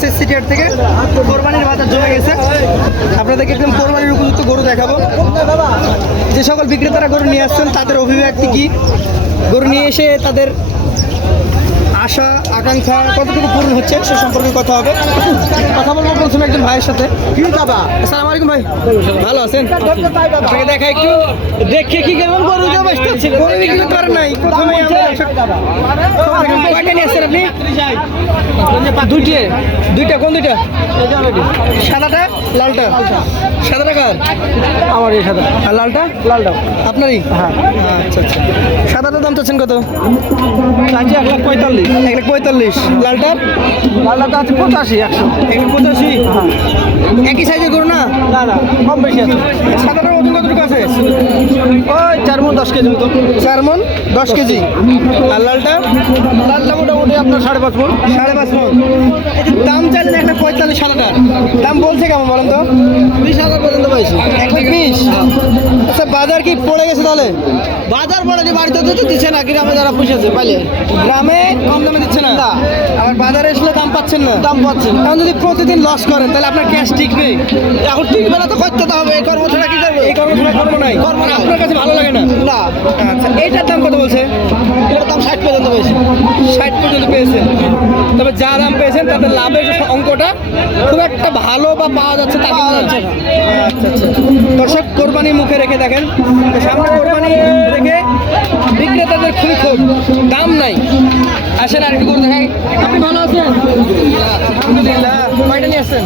আছে সিটি হাট থেকে। কোরবানির বাজার জমে গেছে, আপনাদেরকে একদম কোরবানির উপযুক্ত গরু দেখাবো। যে সকল বিক্রেতারা গরু নিয়ে আসছেন তাদের অভিব্যক্তি কি, গরু নিয়ে এসে তাদের আশা আকাঙ্ক্ষা কতটুকু পূরণ হচ্ছে সে সম্পর্কে কথা হবে। কথা বলবো প্রথমে একজন ভাইয়ের সাথে। আসসালামু আলাইকুম ভাই, ভালো আছেন? আপনাকে দেখা একটু দেখে কি কেমন গরু গরু বিক্রি করেন নাই প্রথমে কয়টা নিয়ে আসছেন আপনি? দুইটা কোন দুইটা? সাদাটা লালটা? সাদাটা কার? আমার এই সাদা। আর লালটা? লালটা আপনারই? হ্যাঁ। আচ্ছা আচ্ছা। সাদাটার দাম চাচ্ছেন কত? 1,45,000। 1,45,000। লালটার? লালটা আছে 85, 100। 1,85,000। একই সাইজের গরু না? না না, কম বেশি আছে। সাদাটার ওজন কতটুকু আছে? ওই 4 মণ 10 কেজি মতো। 4 মণ 10 কেজি। আর লালটা? লালটা মোটামুটি আপনার 5.5 মণ। 5.5 মণ। এই যে দাম চাইলেন 1,45,000 সাদাটার, দাম বলছে কেমন বলেন তো? 20,000 পর্যন্ত পাইছি। 1,20,000। আচ্ছা বাজার কি পড়ে গেছে তাহলে? বাজার পড়েনি, বাড়িতে তো দিচ্ছে না, গ্রামে যারা পুষেছে পাইলে। গ্রামে কম দামে দিচ্ছে না, না। আবার বাজারে এসলে দাম পাচ্ছেন না। দাম পাচ্ছে না। এখন যদি প্রতিদিন লস করেন তাহলে আপনার ক্যাশ টিকবে? এখন টিকবে না তো, করতে তো হবে। এই কর্ম ছাড়া কি করবে? এই কর্মসূচি করবো নাই, করবো না। আপনার কাছে ভালো লাগে না? না, আচ্ছা এইটার দাম কত বলছে? এটার দাম 60 পর্যন্ত পাইছি। 60 পর্যন্ত পেয়েছেন, তবে যা দাম পেয়েছেন তাতে লাভের অঙ্কটা খুব একটা ভালো বা পাওয়া যাচ্ছে তা পাওয়া কিন্তু যাচ্ছে না। না। আচ্ছা আচ্ছা। দর্শক কোরবানি মুখে রেখে দেখেন, সামনে কোরবানি রেখে বিক্রেতাদের খুবই খুব দাম নাই। আসেন আর একটু করে দেখাই। আপনি ভালো আছেন? আলহামদুলিল্লাহ। কয়টা নিয়ে আসছেন?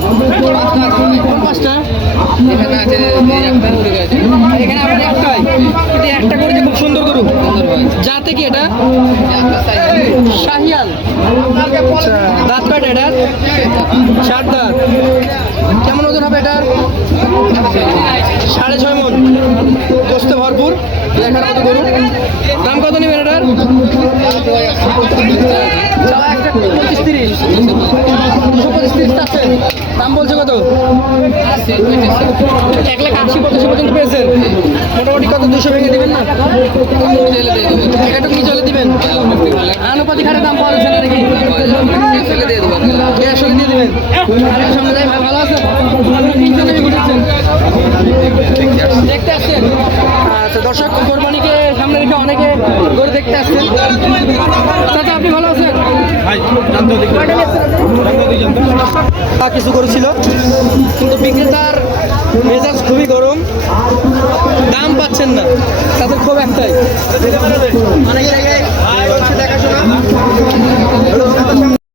কোন পাঁচটা? এখানে আছে একটা উড়ে গেছে। এখানে আপনার একটাই, কিন্তু একটা করে যে খুব সুন্দর গরু। যাতে কি এটা? শাহিয়াল। দাঁত কয়টা এটার? 7 দাঁত। কেমন ওজন হবে এটার? 6.5 মণ। গোস্ত ভরপুর, দেখার মতো গরু। দাম কত নেবেন এটার? 25-30। 225-30 চাচ্ছেন, দাম বলছে কত? 1,80,000 পর্যন্ত পেয়েছেন। মোটামুটি কত 200 ভেঙে দিবেন না? একটু চলে দিবেন। আনুপাতিক হারে দাম পাওয়া যাচ্ছে না নাকি? 150 দিয়ে দিবেন। সামনে যাই ভাই, ভালো আছেন? তিনজনে ঘুরেছেন, দেখতে আসছেন? আচ্ছা দর্শক, কোরবানিকে সামনে রেখে অনেকে গরু দেখতে আসছেন। চাচা আপনি ভালো আছেন? কিছু গরু ছিল, কিন্তু বিক্রেতার মেজাজ খুবই গরম, দাম পাচ্ছেন না তাদের খুব একটাই। অনেক জায়গায় দেখাশোনা